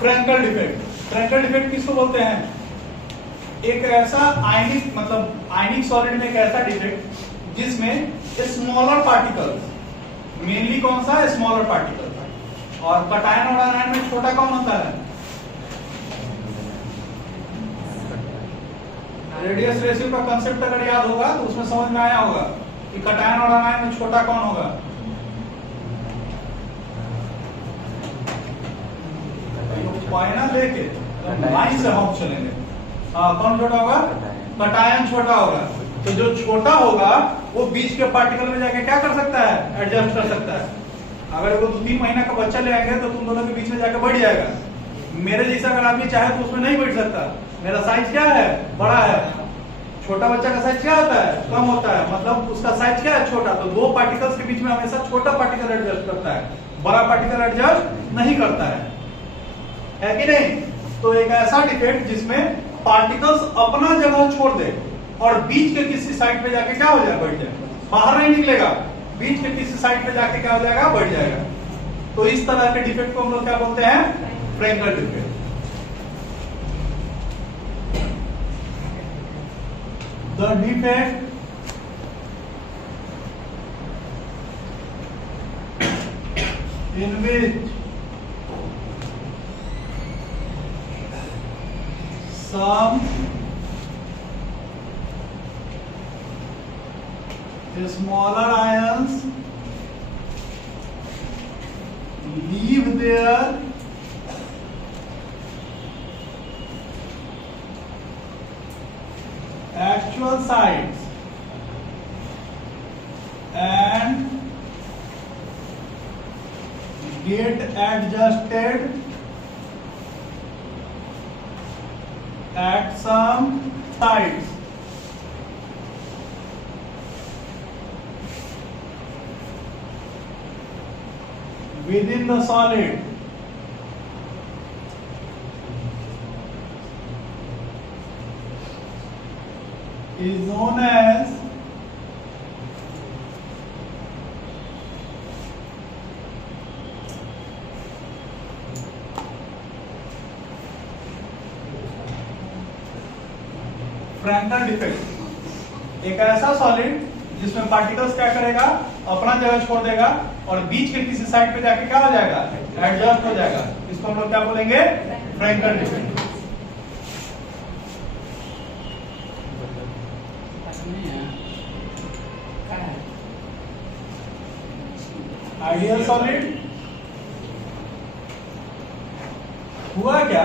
Frenkel defect. Frenkel defect किसको बोलते हैं? एक ऐसा आयनिक मतलब आयनिक सॉलिड में एक ऐसा डिफेक्ट जिसमें स्मॉलर पार्टिकल्स, मेनली कौन सा? Smaller particles. और कटायन और आनायन में छोटा कौन होता है? रेडियस रेशियो का कंसेप्ट अगर याद होगा तो उसमें समझ में आया होगा कि कटायन और आनायन में छोटा कौन होगा? ना लेके लाइन से हम चलेंगे। कौन छोटा होगा? कटायन छोटा होगा। तो जो छोटा होगा वो बीच के पार्टिकल में जाके क्या कर सकता है? एडजस्ट कर सकता है। अगर वो 2-3 महीना का बच्चा ले आएंगे तो तुम दोनों के बीच में जाके बढ़ जाएगा। मेरे जैसा अगर आदमी चाहे तो उसमें नहीं बैठ सकता। मेरा साइज क्या है? बड़ा है। छोटा बच्चा का साइज क्या होता है? कम होता है। मतलब उसका साइज क्या है? छोटा। तो दो पार्टिकल्स के बीच में हमेशा छोटा पार्टिकल एडजस्ट करता है, बड़ा पार्टिकल एडजस्ट नहीं करता है कि नहीं? तो एक ऐसा डिफेक्ट जिसमें पार्टिकल्स अपना जगह छोड़ दे और बीच के किसी साइड पे जाके क्या हो जाए? बढ़ जाए। बाहर नहीं निकलेगा, बीच के किसी साइड पे जाके क्या हो जाएगा? बढ़ जाएगा। तो इस तरह के डिफेक्ट को हम लोग क्या बोलते हैं? Frenkel defect. The defect in which some smaller ions leave their actual sites and get adjusted at some sites within the solid is known as Frenkel defect. एक ऐसा सॉलिड जिसमें पार्टिकल्स क्या करेगा? अपना जगह छोड़ देगा और बीच के किसी साइड पे जाके क्या हो जाएगा? एडजस्ट हो जाएगा। इसको हम लोग क्या बोलेंगे? Frenkel defect. आइडियल सॉलिड हुआ क्या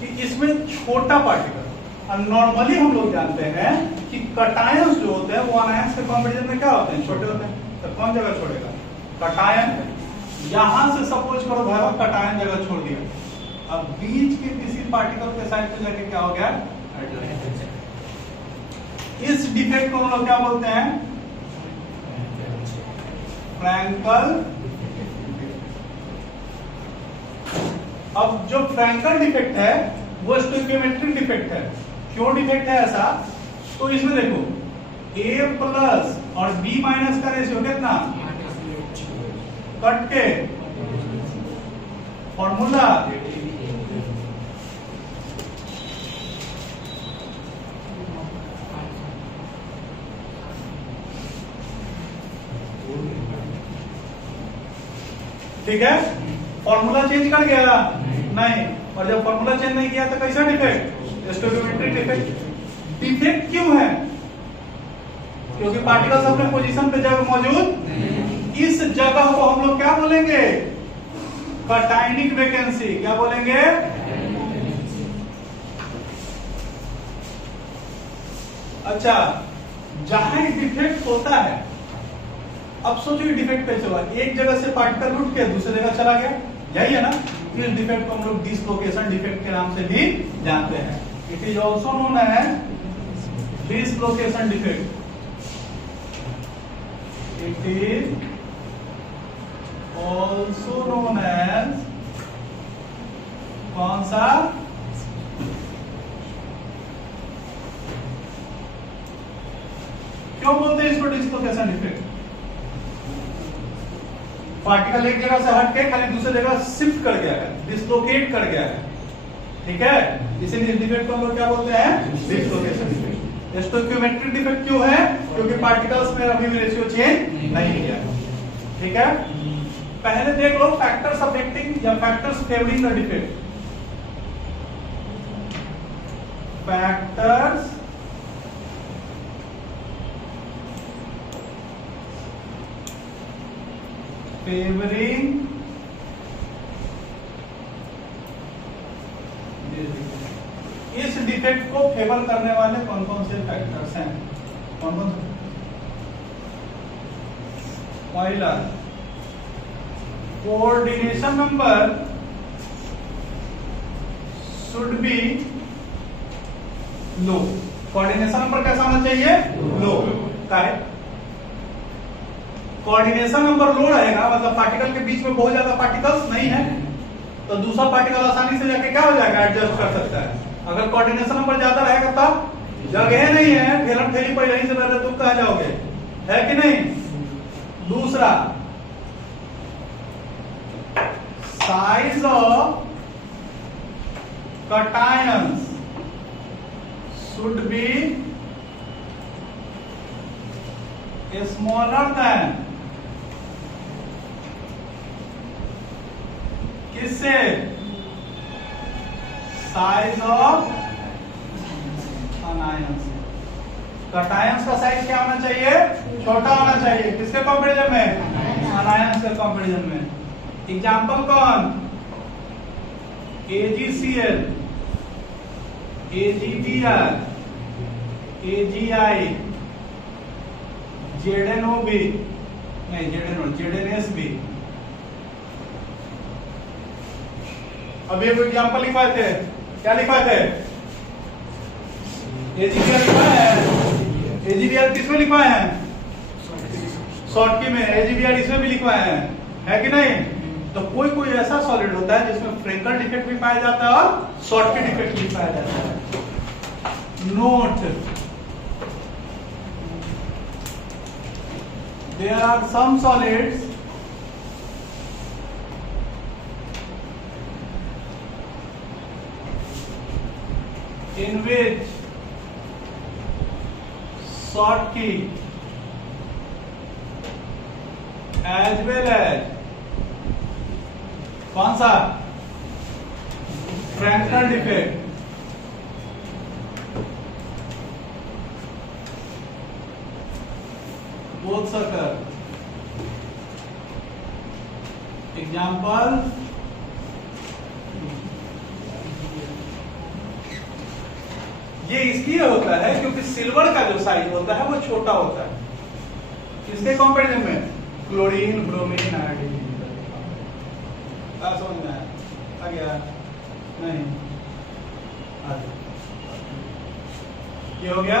कि इसमें छोटा पार्टिकल, और नॉर्मली हम लोग जानते हैं कि कटायंस जो होते हैं वो आनायंस के कंपैरिजन में क्या होते हैं? छोटे होते हैं। तो कौन जगह छोड़ेगा? कटायन। यहां से सपोज करो भाई कटायन जगह छोड़ दिया, अब बीच के किसी पार्टिकल के साइड पे जाके क्या हो गया? इस डिफेक्ट को हम लोग क्या बोलते हैं? फ्रैंकल। अब जो फ्रैंकल डिफेक्ट है वो स्टोइकियोमेट्रिक डिफेक्ट है। क्यों डिफेक्ट है ऐसा? तो इसमें देखो A प्लस और B माइनस का रेशियो कितना? कट के फॉर्मूला ठीक है। फॉर्मूला चेंज कर गया नहीं, और जब फॉर्मूला चेंज नहीं किया तो कैसा डिफेक्ट? Stoichiometric defect. डिफेक्ट क्यों है? क्योंकि पार्टिकल्स अपने पोजीशन पे जगह मौजूद। इस जगह को हम लोग क्या बोलेंगे? Cationic vacancy. क्या बोलेंगे? अच्छा, जहां डिफेक्ट होता है, अब सोचो डिफेक्ट कैसे हुआ? एक जगह से पार्टिकल उठ के दूसरी जगह चला गया, यही है ना? इस डिफेक्ट को हम लोग डिसलोकेशन डिफेक्ट के नाम से भी जानते हैं। It is also known as dislocation defect. It is also known as कौन सा? क्यों बोलते हैं इसको डिसलोकेशन डिफेक्ट? पार्टिकल एक जगह से हट के खाली दूसरे जगह शिफ्ट कर गया है, डिस्लोकेट कर गया है, ठीक है, इसीलिए इस डिफेक्ट को हम लोग क्या बोलते हैं, डिस्लोकेशन डिफेक्ट। स्टोइकियोमेट्रिक डिफेक्ट क्यों है, क्योंकि पार्टिकल्स में अभी भी रेशियो चेंज नहीं किया, ठीक है। पहले देख लो फैक्टर्स अफेक्टिंग या factors favouring the defect. Factors favouring इस डिफेक्ट को फेवर करने वाले कौन कौन से फैक्टर्स हैं, कौन कौन से? पहला coordination number should be low. Coordination number कैसा होना चाहिए, लो। का है कोऑर्डिनेशन नंबर लो रहेगा, मतलब पार्टिकल के बीच में बहुत ज्यादा पार्टिकल्स नहीं है, तो दूसरा पार्टिकल आसानी से जाके क्या हो जाएगा, एडजस्ट कर सकता है। अगर कोऑर्डिनेशन नंबर ज्यादा रहेगा तब जगह नहीं है, ठेलम ठेली पर यहीं से पहले तुम कहाँ जाओगे, है कि नहीं। दूसरा size of cations should be smaller than, किससे, साइज ऑफ अनायंस। कटायंस का साइज क्या होना चाहिए, छोटा होना चाहिए, किसके कंपैरिजन में, अनायंस के कंपैरिजन में। एग्जांपल कौन, AgCl, AgBr, AgI, ZnOB, नहीं ZnSB। अभी एक एग्जांपल लिखवाए थे, क्या लिखवाए थे, AgBr लिखवाए हैं, AgBr किसमें लिखवाए हैं, शॉर्ट की में, AgBr इसमें भी लिखवाए हैं, है कि नहीं। तो कोई कोई ऐसा सॉलिड होता है जिसमें फ्रेंकल डिफेक्ट भी पाया जाता है और शॉर्ट की डिफेक्ट भी पाया जाता है। Note, there are some solids in which short key as well as कौन सा, Frenkel defect, both occur. Example ये इसलिए होता है क्योंकि सिल्वर का जो साइज होता है वो छोटा होता है, किसके कंपैरिजन में, क्लोरीन, ब्रोमीन, आयोडीन। क्या समझ में आ गया, नहीं ये हो गया।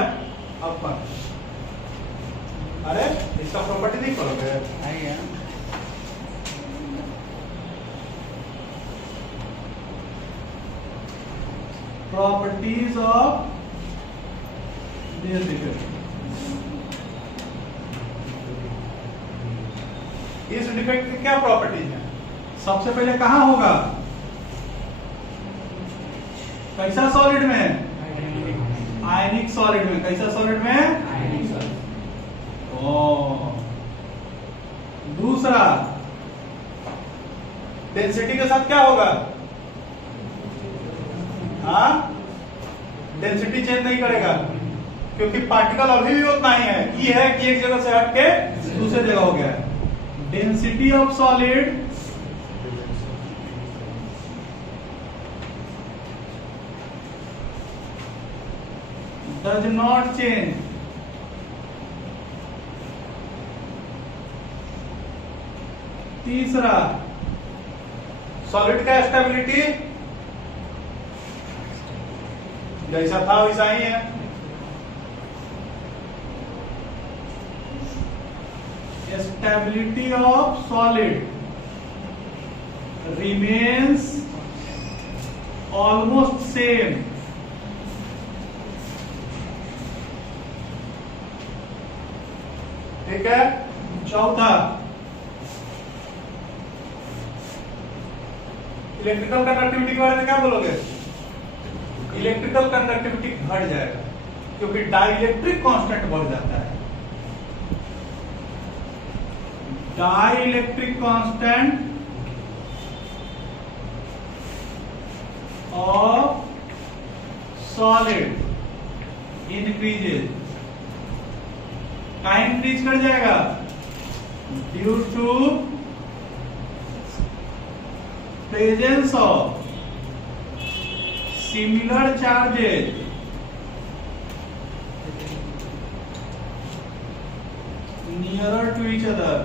अब पर अरे इसका प्रॉपर्टी नहीं पढ़ोगे, आएंगे प्रॉपर्टीज ऑफ दिस डिफेक्ट। इस डिफेक्ट की क्या प्रॉपर्टीज है, सबसे पहले कहां होगा, कैसा सॉलिड में, आयनिक सॉलिड में। कैसा सॉलिड में, आयनिक सॉलिड। ओ दूसरा डेंसिटी के साथ क्या होगा, हाँ डेंसिटी चेंज नहीं करेगा क्योंकि पार्टिकल अभी भी उतना ही है, ई है कि एक जगह से हट के दूसरे जगह हो गया है। Density of solid does not change। तीसरा सॉलिड का स्टेबिलिटी जैसा था वैसा ही है। Stability of solid remains almost same ठीक है। चौथा इलेक्ट्रिकल कंडक्टिविटी के बारे में क्या बोलोगे? इलेक्ट्रिकल कंडक्टिविटी घट जाएगा क्योंकि डाइलेक्ट्रिक कांस्टेंट बढ़ जाता है। Dielectric constant of solid increases, time increase कर जाएगा due to presence of similar charges nearer to each other.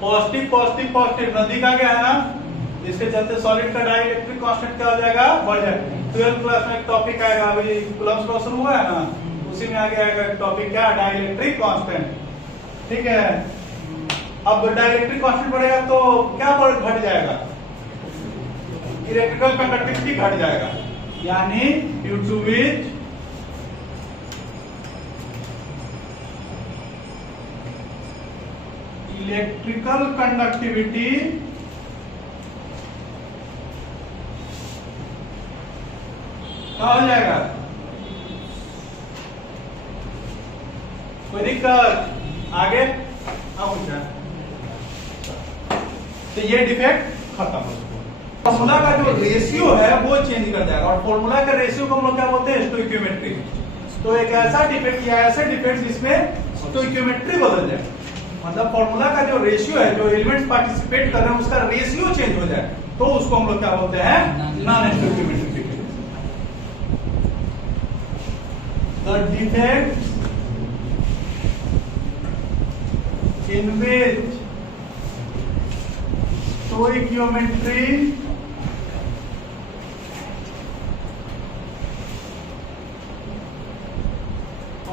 Positive positive positive नदी का क्या है ना, जिसके चलते सॉलिड का डाइलेक्ट्रिक कांस्टेंट क्या हो जाएगा? बढ़ जाएगा। 12th क्लास में एक टॉपिक आएगा, अभी कूलम्ब्स लॉ शुरू हुआ है ना, उसी में आगे आएगा टॉपिक क्या? Dielectric constant. ठीक है, अब डाइलेक्ट्रिक कांस्टेंट बढ़ेगा तो क्या घट जाएगा? इलेक्ट्रिकल कंडक्टिविटी घट जाएगा, यानी due to which electrical conductivity क्या हो जाएगा? कोई दिक्कत? आगे तो ये डिफेक्ट खत्म हो गया। फॉर्मूला का जो रेशियो है वो चेंज कर जाएगा, और फॉर्मूला का रेशियो को हम लोग क्या बोलते हैं? स्टोइकियोमेट्री। तो एक ऐसा डिफेक्ट या ऐसे डिफेक्ट जिसमें स्टोइकियोमेट्री बदल जाए, मतलब फॉर्मूला का जो रेशियो है, जो एलिमेंट्स पार्टिसिपेट कर रहे हैं उसका रेशियो चेंज हो जाए, तो उसको हम लोग क्या बोलते हैं? Non stoichiometric defect. The defects in which stoichiometry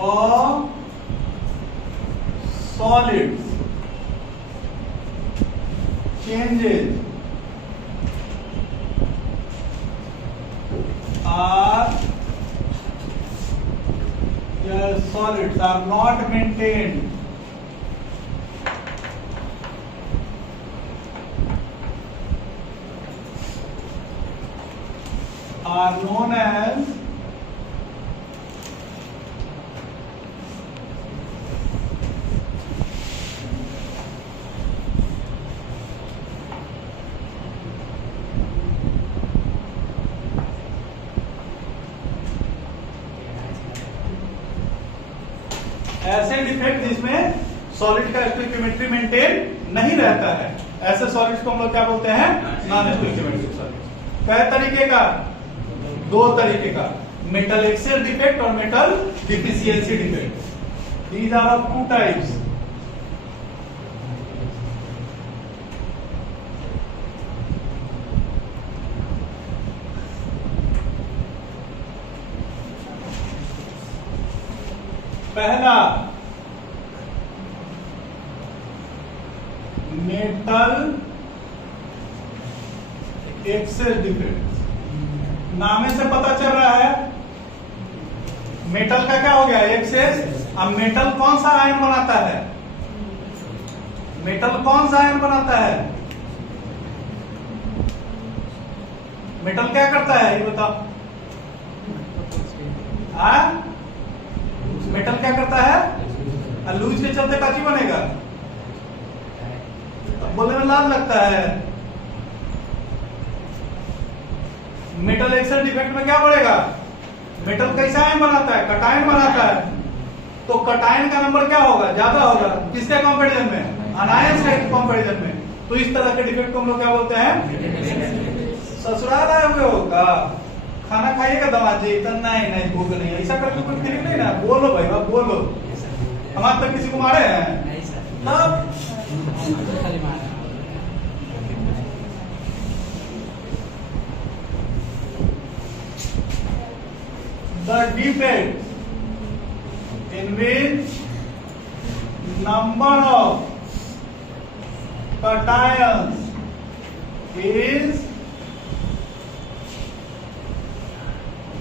of solids changes are solids are not maintained are known as ऐसे डिफेक्ट जिसमें सॉलिड का स्टोइकियोमेट्री मेंटेन नहीं रहता है, ऐसे सॉलिड्स को हम लोग क्या बोलते हैं? Non stoichiometric solids. कई तरीके का? दो तरीके का, मेटल एक्सेस डिफेक्ट और metal deficiency defect. These are of two types. पहला मेटल एक्सेस डिफेक्ट, नामे से पता चल रहा है मेटल का क्या हो गया? एक्सेस। अब मेटल कौन सा आयन बनाता है? मेटल कौन सा आयन बनाता है? मेटल क्या करता है ये बताओ? मेटल क्या करता है? लूज के चलते काची बनेगा, बोलने में लाज लगता है। मेटल एक्सेस डिफेक्ट में क्या बढ़ेगा? मेटल कैसा आयन बनाता है? कटायन बनाता है। तो कटायन का नंबर क्या होगा? ज्यादा होगा। किसके कंपैरिजन में? अनायंस के कंपैरिजन में। तो इस तरह के डिफेक्ट को हम लोग क्या बोलते हैं? ससुराल आए हुए होगा, खाना खाइएगा दामाद जी, तो नहीं भूख नहीं, ऐसा करके कोई फीलिंग नहीं ना। बोलो भाई बाप बोलो, हम आज तक किसी को मारे हैं? तब the defect in which number of cations is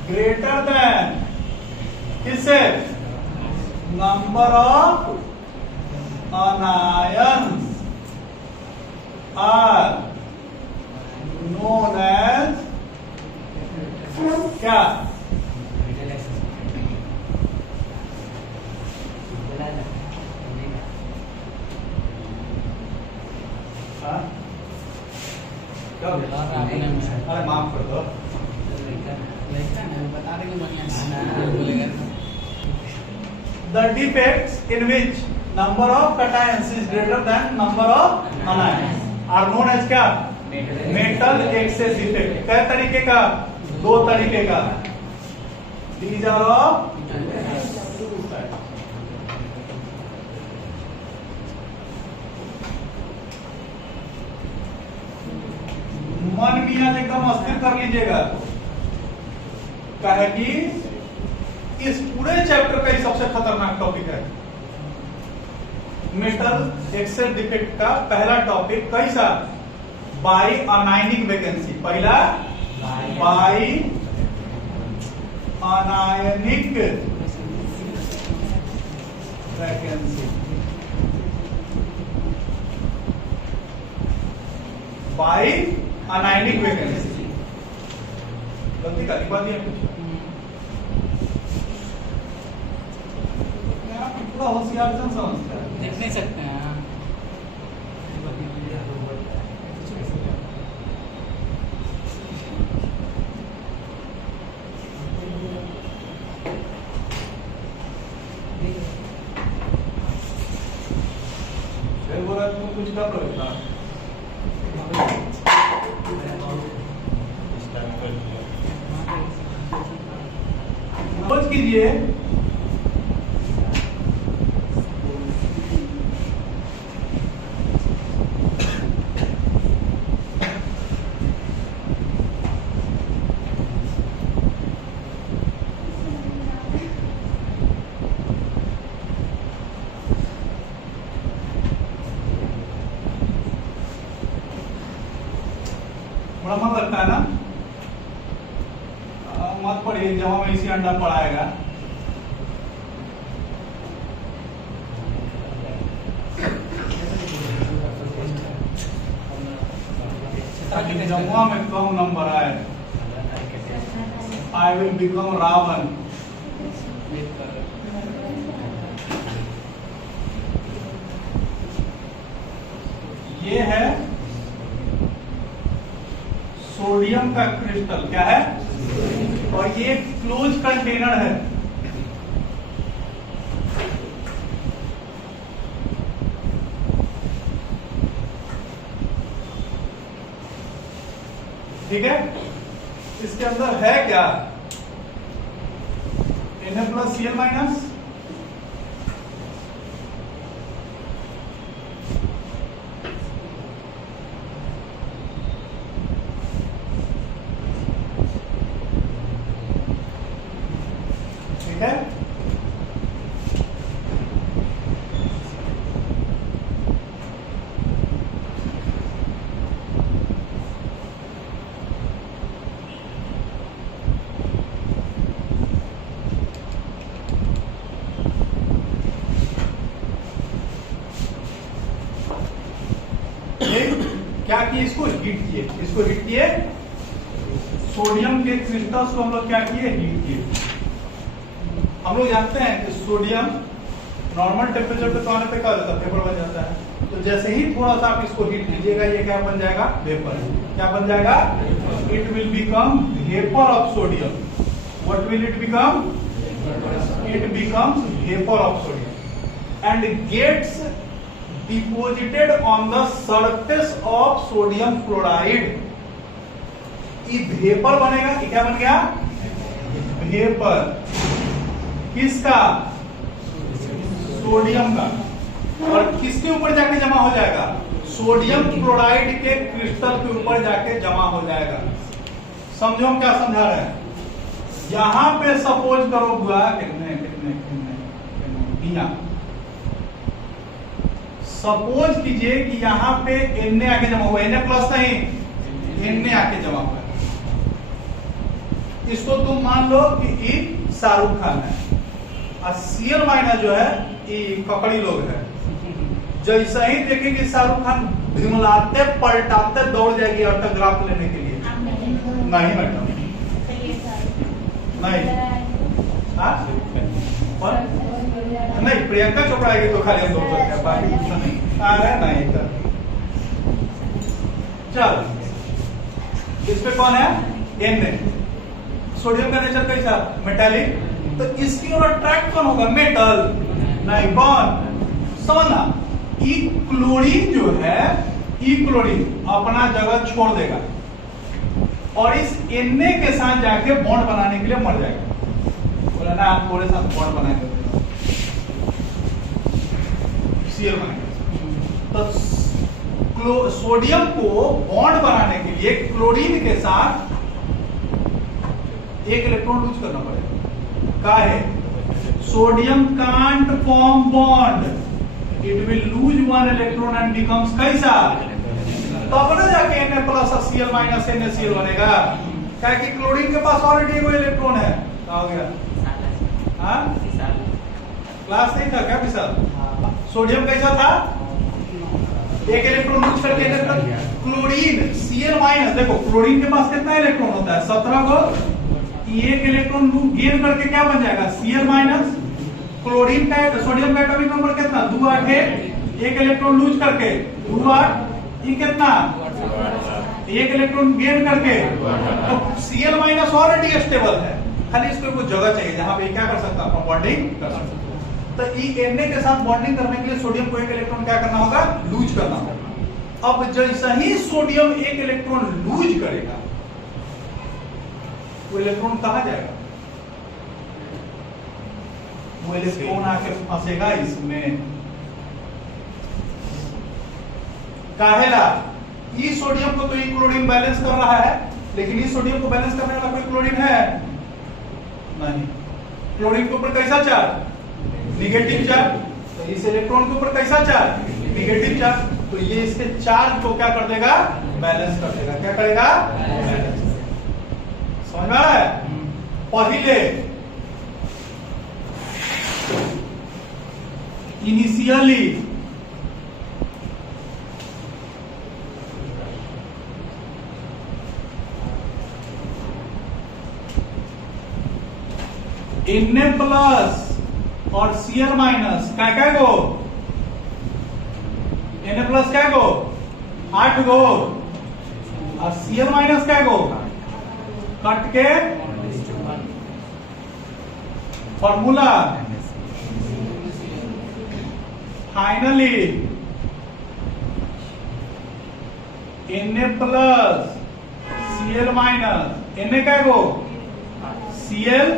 greater than किससे? number of anions are known as क्या? अरे माफ कर दो, the defects in which number of cations is greater than number of anions are known as क्या? Metal excess defect. कै तरीके का? दो तरीके का। These are of मन मियाँ एकदम अस्थिर कर लीजिएगा, कहे कि इस पूरे चैप्टर का ही सबसे खतरनाक टॉपिक है मेटल एक्सेस डिफेक्ट का। पहला टॉपिक कैसा? By anionic vacancy. पहला by anionic vacancy. By anionic vacancy. गलती का लिखवा दिया कुछ? पूरा होशियार समझता है, देख नहीं सकते हैं। बोला तुम कुछ कर लो इतना खोज कीजिए। बड़ा मन लगता है ना? मत पढ़िए, जहां में इसी अंडा पढ़ाएगा। जमुआ में कम नंबर आए, आई विल बिकम रावण। ये है सोडियम का क्रिस्टल। क्या है? और ये क्लोज कंटेनर है। ठीक है, इसके अंदर है क्या? Na+Cl-। ठीक है, क्या किए? इसको हीट किए। इसको हीट किए, सोडियम के क्रिस्टल्स को हम लोग क्या किए? हीट किए। हम लोग जानते हैं कि सोडियम नॉर्मल टेम्परेचर पे तो आने पे क्या हो जाता है? वेपर बन जाता है। तो जैसे ही थोड़ा सा आप इसको हीट कीजिएगा, ये क्या बन जाएगा? वेपर। क्या बन जाएगा? It will become vapour of sodium. What will it become? It becomes vapour of sodium and gets deposited on the surface of sodium chloride. ये वेपर बनेगा। ये क्या बन गया? वेपर। किसका? सोडियम का। और किसके ऊपर जाके जमा हो जाएगा? सोडियम क्लोराइड के क्रिस्टल के ऊपर जाके जमा हो जाएगा। समझो हम क्या समझा रहे हैं? यहां पे सपोज करो हुआ कितने सपोज कीजिए कि यहां पे Na आके जमा हुआ, Na प्लस नहीं, Na आके जमा हुआ। इसको तुम मान लो कि ये शाहरुख खान है और Cl- जो है ये ककड़ी लोग है। जैसा ही देखेगी शाहरुख खान धिमलाते पलटाते दौड़ जाएगी ऑटोग्राफ लेने के लिए। नहीं मैडम, नहीं नहीं, प्रियंका चोपड़ा आएगी तो खाली हम दौड़ सकते हैं, बाकी कुछ नहीं आ रहा है नहीं इधर। चल इस पे कौन है? एन। सोडियम का नेचर कैसा? मेटालिक। तो इसकी ओर अट्रैक्ट कौन होगा? मेटल। नहीं, कौन? समझना, ई क्लोरीन जो है, ई क्लोरीन अपना जगह छोड़ देगा और इस Na के साथ जाके बॉन्ड बनाने के लिए मर जाएगा। बोला ना हम थोड़े सा बॉन्ड बनाएंगे, Cl बनाएंगे। तो सोडियम को बॉन्ड बनाने के लिए क्लोरीन के साथ एक इलेक्ट्रॉन लूज करना पड़ेगा। क्या है? Sodium can't form bond, it will lose one electron and becomes कैसा? तो अपना जाके Na प्लस और Cl माइनस NaCl बनेगा। क्या कि क्लोरीन के पास ऑलरेडी कोई इलेक्ट्रॉन है। क्या हो गया? हाँ, क्लास नहीं था क्या विशाल? सोडियम कैसा था? एक इलेक्ट्रॉन लूज करके क्लोरीन Cl माइनस, देखो क्लोरीन के पास कितना इलेक्ट्रॉन होता है? 17 को। एक इलेक्ट्रॉन गेन करके क्या बन जाएगा? Cl minus. क्लोरीन का सोडियम का एटॉमिक नंबर कितना? 2 8 है। एक इलेक्ट्रॉन लूज करके 2 8, ये कितना? एक इलेक्ट्रॉन गेन करके, तो Cl माइनस ऑलरेडी स्टेबल है, खाली इसको कुछ जगह चाहिए जहां पे क्या कर सकता है? बॉन्डिंग कर सकता है। तो Na के साथ बॉन्डिंग करने के लिए सोडियम को एक इलेक्ट्रॉन क्या करना होगा? लूज करना होगा। अब जैसा ही सोडियम एक इलेक्ट्रॉन लूज करेगा, वो इलेक्ट्रॉन कहां जाएगा? वो इलेक्ट्रॉन आके फंसेगा इसमें। काहेला? ई सोडियम को तो ई क्लोरीन बैलेंस कर रहा है, लेकिन ई सोडियम को बैलेंस करने वाला कोई क्लोरीन है नहीं। क्लोरीन के ऊपर कैसा चार्ज? Negative charge. तो इस इलेक्ट्रॉन के ऊपर कैसा चार्ज? Negative charge. तो ये इसके चार्ज को क्या कर देगा? बैलेंस कर देगा। क्या करेगा? बैलेंस। समझ में आ रहा है? पहले इनिशियली Na प्लस और Cl माइनस क्या गो? Na प्लस क्या गो? 8 गो और Cl माइनस क्या गो? कट के formula finally Na plus Cl minus. Na क्या गो? Cl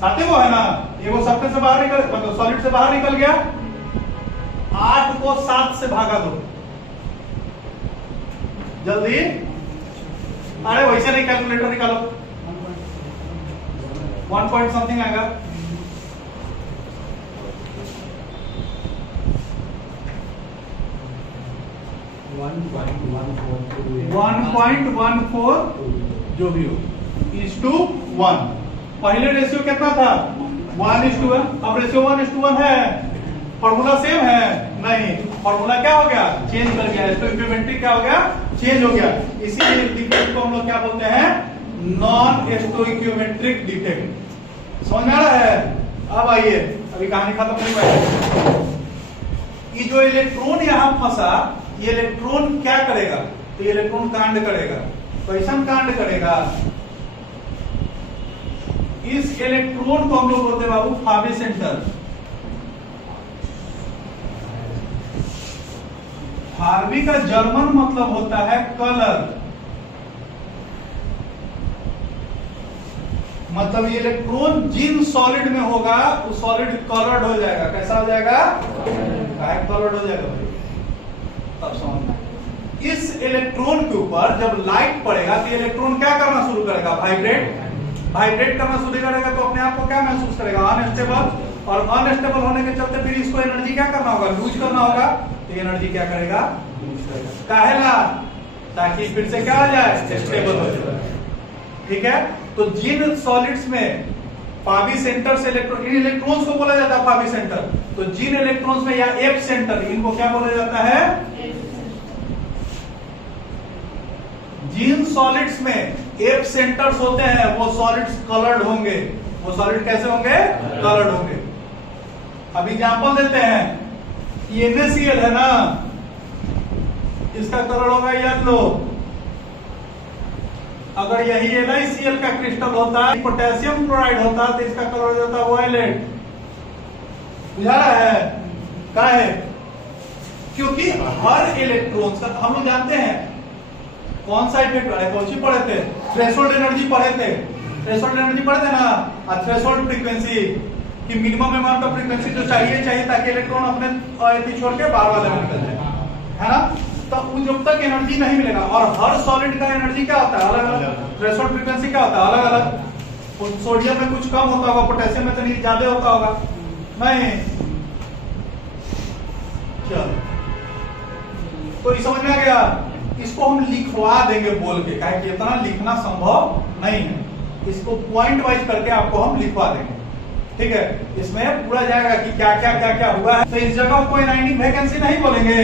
साथे वो है ना, ये वो सब्सटेंस से बाहर निकल, मतलब सॉलिड से बाहर निकल गया। 8 को 7 से भागा दो जल्दी। अरे वैसे नहीं, कैलकुलेटर निकालो। 1 पॉइंट समथिंग आएगा। 1.14 जो भी हो इज टू 1। पहले रेशियो कितना था? 1:1। अब रेशियो 1:1 है। फॉर्मूला सेम है? नहीं, फॉर्मूला क्या हो गया? चेंज कर गया। स्टोइकियोमेट्रिक क्या हो गया? चेंज हो गया। इसीलिए डिफेक्ट को हम लोग क्या बोलते हैं? Non stoichiometric defect. समझ में आ रहा है? अब आइए, अभी कहानी खत्म नहीं हुई। ये जो इलेक्ट्रॉन यहां फंसा, ये इलेक्ट्रॉन क्या करेगा? तो ये इलेक्ट्रॉन कांड करेगा। कैसन कांड करेगा? इस इलेक्ट्रॉन को हम लोग बोलते हैं बाबू फाबी सेंटर। फार्बी का जर्मन मतलब होता है कलर, मतलब ये इलेक्ट्रॉन जिन सॉलिड में होगा वो सॉलिड कलर्ड हो जाएगा। कैसा हो जाएगा? कलर्ड हो जाएगा। तब समझना, इस इलेक्ट्रॉन के ऊपर जब लाइट पड़ेगा तो इलेक्ट्रॉन क्या करना शुरू करेगा? वाइब्रेट करना शुरू करेगा। तो अपने आप को क्या महसूस करेगा? अनस्टेबल। और अनस्टेबल होने के चलते फिर इसको एनर्जी क्या करना होगा? लूज करना होगा। तो एनर्जी क्या करेगा? लूज करेगा। काहेला? ताकि फिर से क्या हो जाए? स्टेबल हो जाए। ठीक है? तो जिन सॉलिड्स में फाबी सेंटर से इलेक्ट्रॉन्स को बोला जाता है फाबी सेंटर, तो तो जिन इलेक्ट्रॉन्स में या एफ सेंटर, इनको क्या बोला जाता है? जिन सॉलिड्स में एफ सेंटर्स होते हैं वो सॉलिड्स कलर्ड होंगे। वो सॉलिड कैसे होंगे? कलर्ड होंगे। अब एग्जांपल देते हैं, ये NaCl है ना, इसका कलर होगा येलो। अगर यही NaCl का क्रिस्टल होता, पोटेशियम क्लोराइड होता, तो इसका कलर हो जाता वायलेट। बुझा रहा है? क्या है? क्योंकि हर इलेक्ट्रॉन का हम लोग जानते हैं कौन सा इफेक्ट है। कौन सी पढ़े थे? थ्रेशोल्ड एनर्जी पढ़े थे। थ्रेशोल्ड एनर्जी पढ़े थे ना, और थ्रेशोल्ड फ्रीक्वेंसी कि मिनिमम अमाउंट ऑफ फ्रीक्वेंसी जो चाहिए ताकि इलेक्ट्रॉन अपने छोड़ के बाहर वाले में निकल जाए, है ना। तो जब तक एनर्जी नहीं मिलेगा, और हर सॉलिड का एनर्जी क्या होता है? अलग अलग। थ्रेशोल्ड फ्रीक्वेंसी क्या होता है? अलग अलग। सोडियम में कुछ कम होता होगा, पोटेशियम में तो नहीं ज्यादा होता होगा, नहीं। चलो, तो ये समझ में आ गया। इसको हम लिखवा देंगे बोल के, काहे कि इतना लिखना संभव नहीं है। इसको पॉइंट वाइज करके आपको हम लिखवा देंगे, ठीक है। इसमें पूरा जाएगा कि क्या क्या हुआ है। तो इस जगह को एनायनिक वैकेंसी नहीं बोलेंगे,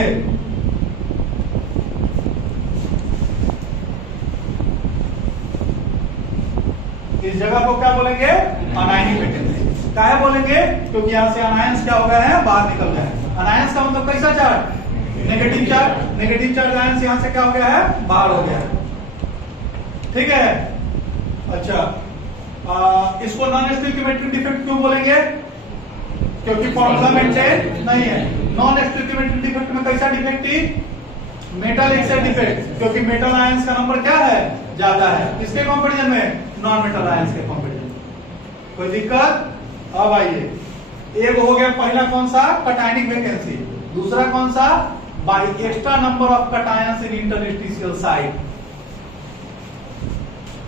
इस जगह को क्या बोलेंगे? Anionic vacancy. क्या है बोलेंगे? क्योंकि यहां से अनायंस क्या हो गए हैं? बाहर निकल गए हैं। अनायंस का मतलब कैसा charge? Negative charge. Negative charge ions यहां से क्या हो गया है? बाहर हो गया है, ठीक है। अच्छा, इसको नॉन स्टोइकियोमेट्रिक डिफेक्ट क्यों बोलेंगे? क्योंकि फॉर्मूला मेंटेन नहीं है। नॉन स्टोइकियोमेट्रिक डिफेक्ट में कैसा डिफेक्टिव? मेटल एक्सेस डिफेक्ट, क्योंकि मेटल आयंस का नंबर क्या है? ज्यादा है। किसके कंपैरिजन में? नॉन मेटल आयंस के कंपैरिजन। कोई दिक्कत? अब आइए, एक हो गया पहला कौन सा? Cationic vacancy. दूसरा कौन सा? By extra number of cations in interstitial site.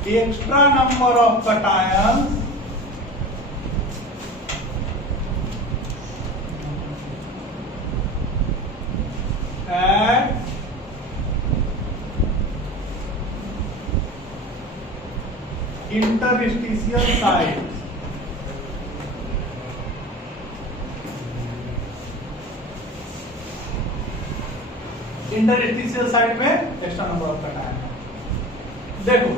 Extra number of cations at interstitial sites। Interstitial site में एक्स्ट्रा नंबर ऑफ कटायन। देखो,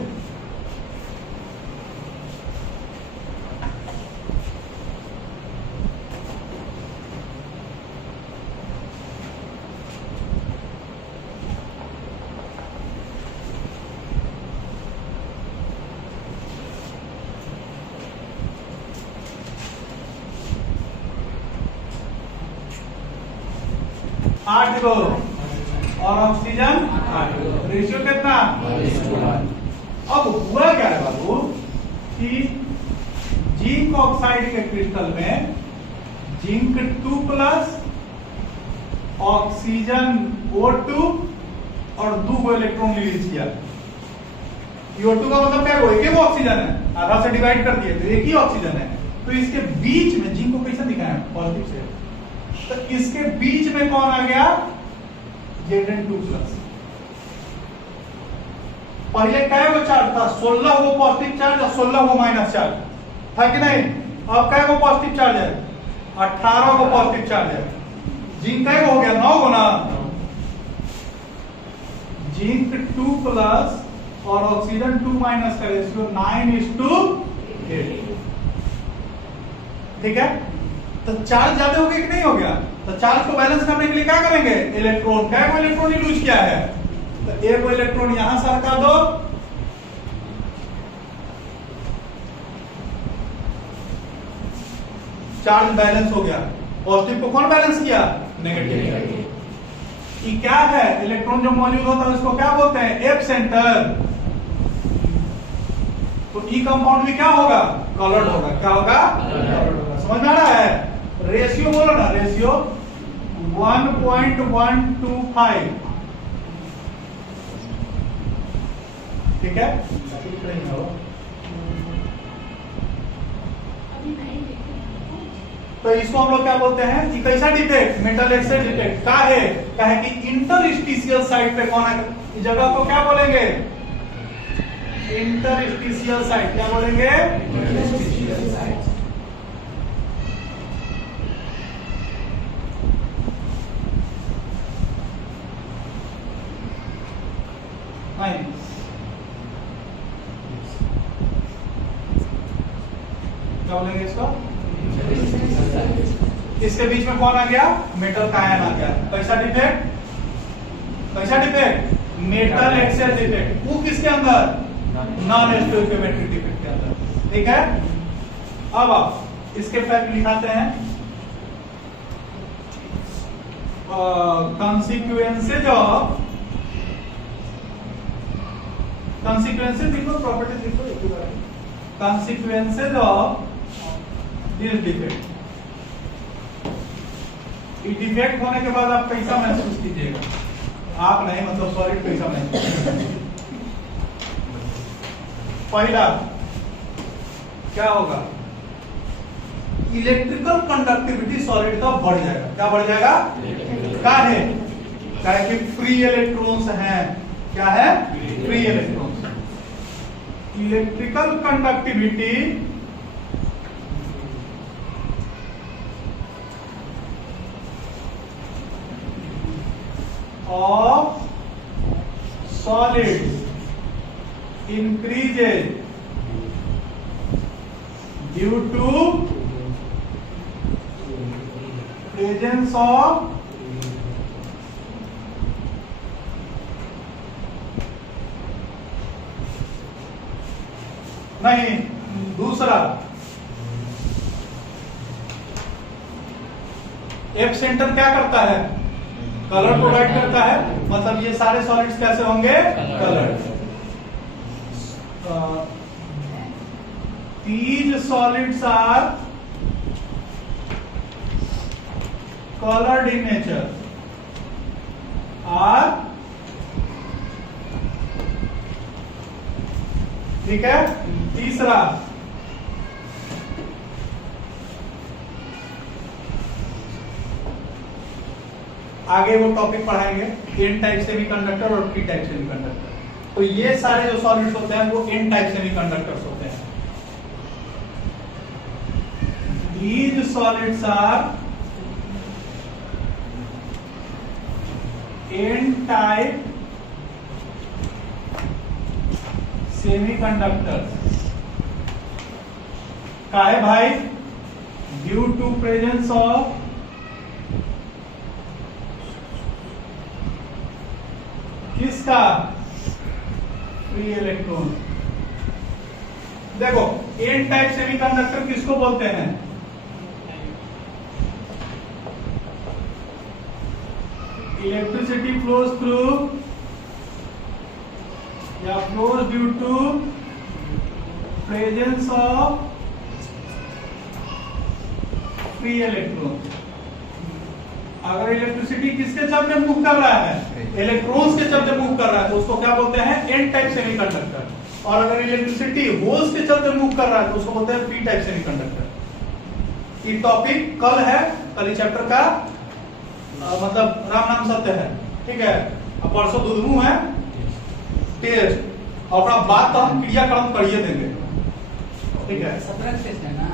आठ गो और ऑक्सीजन 8 गो। रेशियो कितना? अब हुआ क्या है बाबू कि जिंक ऑक्साइड के क्रिस्टल में जिंक 2+ ऑक्सीजन O2 और 2 इलेक्ट्रॉन रिलीज किया। O2 का मतलब क्या है? एक ही ऑक्सीजन है, आधा से डिवाइड कर दिए तो एक ही ऑक्सीजन है। तो इसके बीच में जिंक को कैसे दिखाया? पॉजिटिव से। तो इसके बीच में कौन आ गया? Zn2+। पहले क्या वो चार्ज था? 16 वो पॉजिटिव चार्ज और 16 वो माइनस चार्ज था कि नहीं? अब क्या वो पॉजिटिव चार्ज है? 18 वो पॉजिटिव चार्ज है। जिंक क्या हो गया? 9 गुना। जिंक 2+ और ऑक्सीजन 2- का रेशियो 9:8। ठीक है। तो चार्ज ज्यादा हो गया कि नहीं हो गया? तो चार्ज को बैलेंस करने के लिए क्या करेंगे? इलेक्ट्रॉन। क्या वो इलेक्ट्रॉन यूज किया है? तो एक इलेक्ट्रॉन यहां से हटा दो, चार्ज बैलेंस हो गया। पॉजिटिव को कौन बैलेंस किया? नेगेटिव। ये क्या है? इलेक्ट्रॉन जो मौजूद होता है उसको क्या बोलते हैं? F centre. तो ई कंपाउंड भी क्या होगा? कलर्ड होगा। क्या होगा? कलर्ड होगा। समझ में आ रहा है? रेशियो बोलो ना, रेशियो 1.125। ठीक है। तो इसको हम लोग क्या बोलते हैं? कि कैसा डिफेक्ट? Metal excess defect. का है? क्या है कि इंटरस्टिशियल साइट पे कौन है? इस जगह को क्या बोलेंगे? Interstitial site. क्या बोलेंगे? Interstitial site. नहीं, क्या बोलेंगे इसको? इसके बीच में कौन आ गया? मेटल का आयन आ गया। कैसा डिफेक्ट? कैसा डिफेक्ट? Metal Excel defect. वो किसके अंदर? नॉन स्टोइकियोमेट्रिक डिफेक्ट के अंदर। ठीक है, अब आप इसके फैक्ट लिखाते हैं। consequences of लिखो, प्रॉपर्टीज लिखो, एक ही बार। consequences of this defect। ये डिफेक्ट होने के बाद आप कैसा महसूस कीजिएगा? आप नहीं, मतलब सॉलिड कैसा महसूस? पहला क्या होगा? इलेक्ट्रिकल कंडक्टिविटी सॉलिड का बढ़ जाएगा। क्या बढ़ जाएगा? क्या है? क्या है कि फ्री इलेक्ट्रॉन्स हैं। क्या है? Free electrons. Electrical conductivity of solids increases due to presence of नहीं, दूसरा एफ सेंटर क्या करता है? कलर प्रोवाइड करता है। मतलब ये सारे सॉलिड्स कैसे होंगे? Colour. These solids are colored in nature। ठीक है। तीसरा आगे वो टॉपिक पढ़ाएंगे, एन टाइप सेमीकंडक्टर और पी टाइप सेमीकंडक्टर। तो ये सारे जो सॉलिड्स होते हैं वो एन टाइप सेमीकंडक्टर्स होते हैं। These solids are n-type semiconductors। का है भाई? ड्यू टू प्रेजेंस ऑफ किसका? Free electron. देखो, एन टाइप सेमीकंडक्टर किसको बोलते हैं? इलेक्ट्रिसिटी फ्लोज थ्रू या flows due to presence of free electron. अगर इलेक्ट्रिसिटी किसके चलते मूव कर रहा है? इलेक्ट्रॉन्स के चलते मूव कर रहा है, तो उसको क्या बोलते हैं? N type semiconductor. और अगर इलेक्ट्रिसिटी होल्स के चलते मूव कर रहा है तो उसको बोलते हैं पी टाइप सेमीकंडक्टर। ये टॉपिक कल है, कल चैप्टर का मतलब राम नाम सत्य है। ठीक है, अब परसों दुधमू है टेस्ट, और अपना बात तो हम क्रियाक्रम करिए देंगे। ठीक है, 17 टेस्ट है ना।